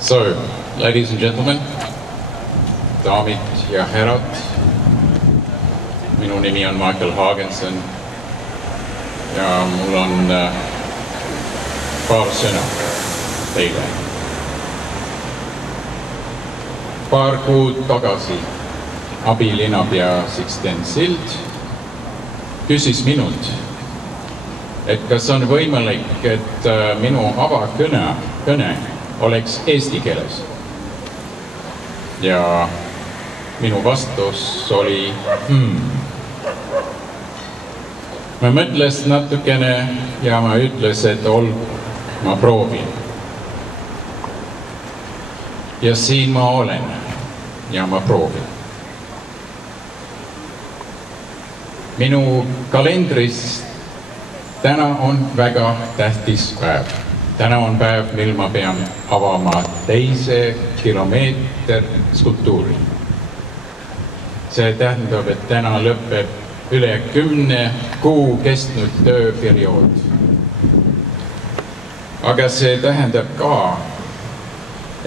So, ladies and gentlemen, daamid ja härrad, minu nimi on Michael Haagenson ja mul on paar sõna teile. Paar kuud tagasi abilinnapea Sixten Sild küsis minult, et kas on võimalik, et minu avakõne oleks eesti keeles. Ja minu vastus oli Ma mõtles natukene ja ma ütles, et ma proovin. Ja siin ma olen ja ma proovin. Minu kalendris täna on väga tähtis päev. Täna on päev, mil ma pean avama teise kilomeeter skulptuuri. See tähendab, et täna lõpeb üle 10 kuu kestnud tööperiood. Aga see tähendab ka,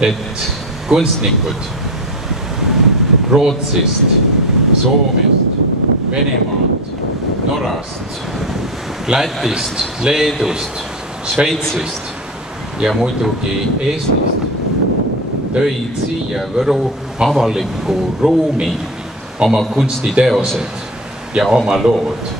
et kunstnikud Rootsist, Soomest, Venemaalt, Norrast, Lätist, Leedust, Šveitsist ja muidugi Eestist tõid siia Võru avaliku ruumi oma kunstiteosed ja oma lood.